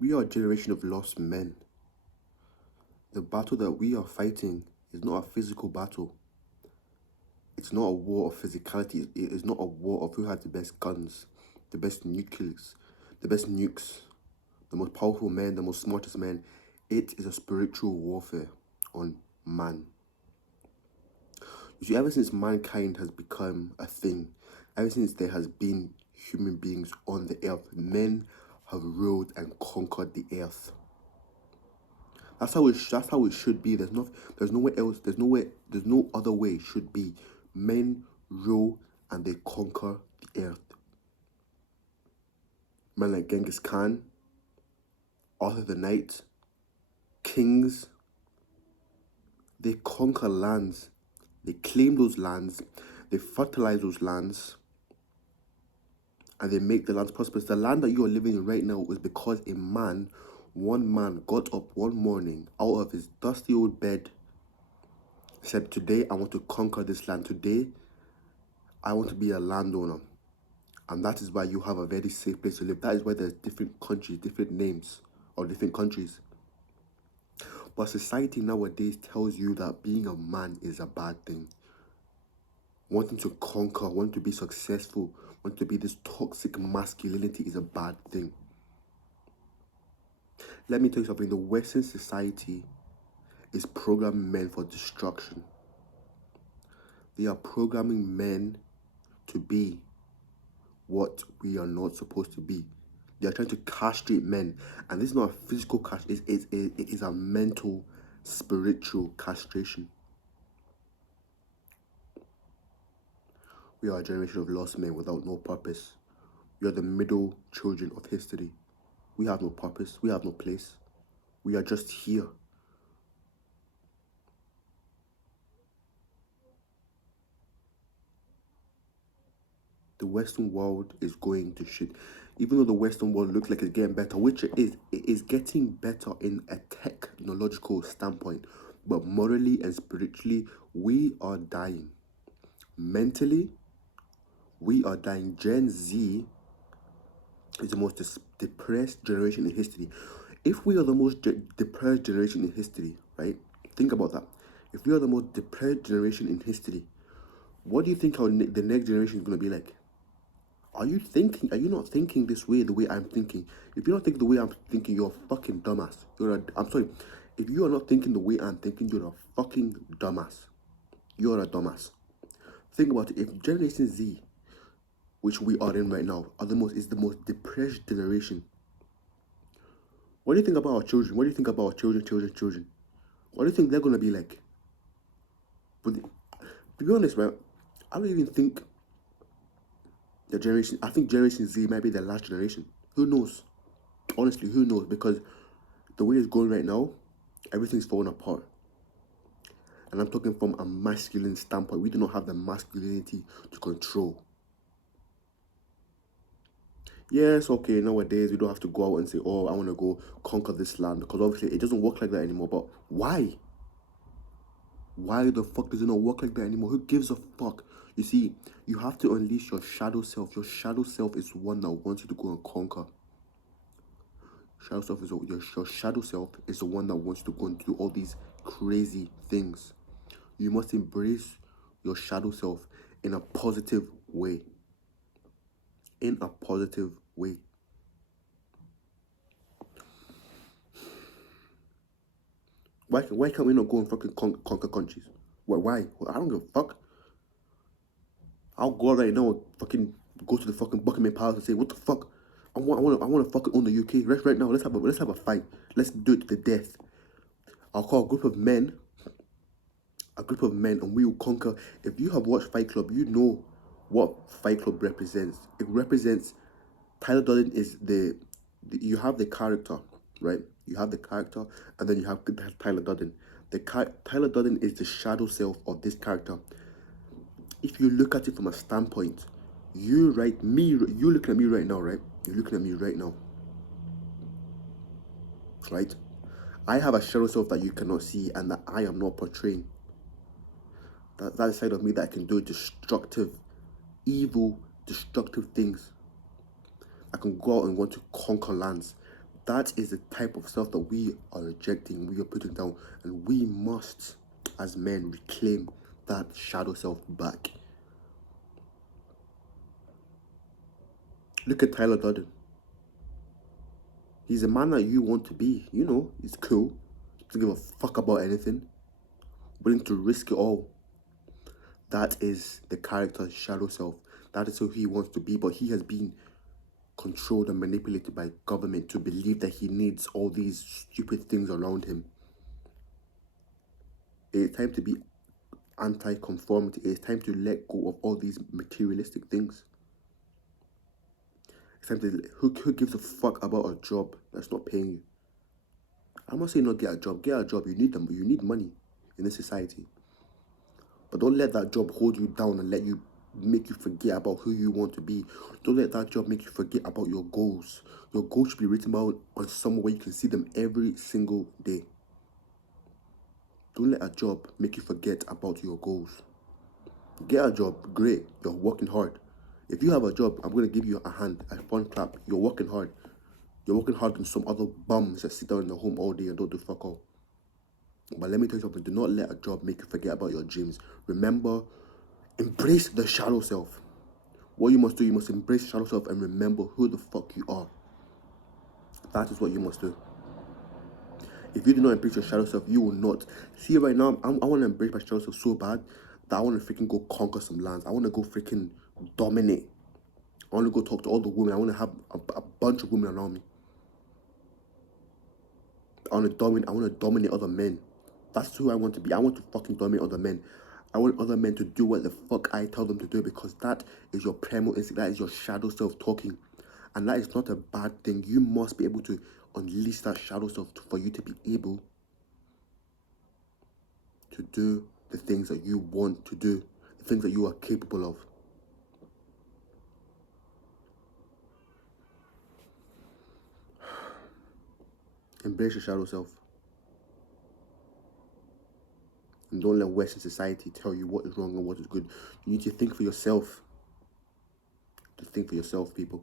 We are a generation of lost men. The battle that we are fighting is not a physical battle. It's not a war of physicality. It is not a war of who has the best guns, the best nuclears, the best nukes, the most powerful men, the most smartest men. It is a spiritual warfare on man. You see, ever since mankind has become a thing, ever since there has been human beings on the earth, men have ruled and conquered the earth. That's how it should be. There's nowhere else. There's no other way it should be. Men rule and they conquer the earth. Men like Genghis Khan, Arthur the Knight, kings, they conquer lands. They claim those lands, they fertilize those lands, and they make the lands prosperous. The land that you are living in right now is because one man got up one morning out of his dusty old bed, said, today I want to conquer this land. Today I want to be a landowner. And that is why you have a very safe place to live. That is why there's different countries, different names, or different countries. But society nowadays tells you that being a man is a bad thing. Wanting to conquer, wanting to be successful, wanting to be this toxic masculinity is a bad thing. Let me tell you something. The Western society is programming men for destruction. They are programming men to be what we are not supposed to be. They are trying to castrate men. And this is not a physical castration. It is a mental, spiritual castration. We are a generation of lost men without no purpose. We are the middle children of history. We have no purpose. We have no place. We are just here. The Western world is going to shit. Even though the Western world looks like it's getting better, which it is getting better in a technological standpoint. But morally and spiritually, we are dying. Mentally, we are dying. Gen Z is the most depressed generation in history. If we are the most depressed generation in history, right? Think about that. If we are the most depressed generation in history, what do you think the next generation is going to be like? Are you not thinking this way the way I'm thinking? If you're not thinking the way I'm thinking, you're a fucking dumbass. I'm sorry. If you are not thinking the way I'm thinking, you're a fucking dumbass. You're a dumbass. Think about it. If Generation Z, which we are in right now, is the most depressed generation. What do you think about our children? What do you think about our children? What do you think they're gonna be like? But to be honest, right, I don't even think I think Generation Z might be the last generation. Who knows? Honestly, who knows? Because the way it's going right now, everything's falling apart. And I'm talking from a masculine standpoint. We do not have the masculinity to control. Yes, okay, nowadays we don't have to go out and say, oh, I want to go conquer this land. Because obviously it doesn't work like that anymore. But why? Why the fuck does it not work like that anymore? Who gives a fuck? You see, you have to unleash your shadow self. Your shadow self is one that wants you to go and conquer. Your shadow self is the one that wants you to go and do all these crazy things. You must embrace your shadow self in a positive way. In a positive way. Why can't we not go and fucking conquer countries? Why? I don't give a fuck. I'll go right now and fucking go to the fucking Buckingham Palace and say, what the fuck? I want to fucking own the UK. Right now, let's have a fight. Let's do it to the death. I'll call a group of men, and we will conquer. If you have watched Fight Club, you know what Fight Club represents. It represents Tyler Durden is you have the character, right? You have the character, and then you have Tyler Durden. Tyler Durden is the shadow self of this character. If you look at it from a standpoint, you're looking at me right now, right? You're looking at me right now, right? I have a shadow self that you cannot see and that I am not portraying. That side of me that I can do evil, destructive things. I can go out and want to conquer lands. That is the type of self that we are rejecting, we are putting down, and we must, as men, reclaim that shadow self back. Look at Tyler Durden. He's a man that you want to be. You know, he's cool. Doesn't give a fuck about anything. Willing to risk it all. That is the character's shadow self. That is who he wants to be, but he has been controlled and manipulated by government to believe that he needs all these stupid things around him. It is time to be anti-conformity. It is time to let go of all these materialistic things. It's time to, who gives a fuck about a job that's not paying you? I'm not saying not get a job. Get a job. You need them. You need money in this society. But don't let that job hold you down and make you forget about who you want to be. Don't let that job make you forget about your goals. Your goals should be written down on somewhere where you can see them every single day. Don't let a job make you forget about your goals. Get a job, great. You're working hard. If you have a job, I'm going to give you a hand, a fun clap. You're working hard. You're working harder than some other bums that sit down in the home all day and don't do fuck all. But let me tell you something. Do not let a job make you forget about your dreams. Remember, embrace the shadow self. What you must do, you must embrace shadow self and remember who the fuck you are. That is what you must do. If you do not embrace your shadow self, you will not. See, right now, I want to embrace my shadow self so bad that I want to freaking go conquer some lands. I want to go freaking dominate. I want to go talk to all the women. I want to have a bunch of women around me. I want to dominate other men. That's who I want to be. I want to fucking dominate other men. I want other men to do what the fuck I tell them to do, because that is your primal instinct. That is your shadow self talking. And that is not a bad thing. You must be able to unleash that shadow self for you to be able to do the things that you want to do, the things that you are capable of. Embrace your shadow self. And don't let Western society tell you what is wrong and what is good. You need to think for yourself. To think for yourself, people.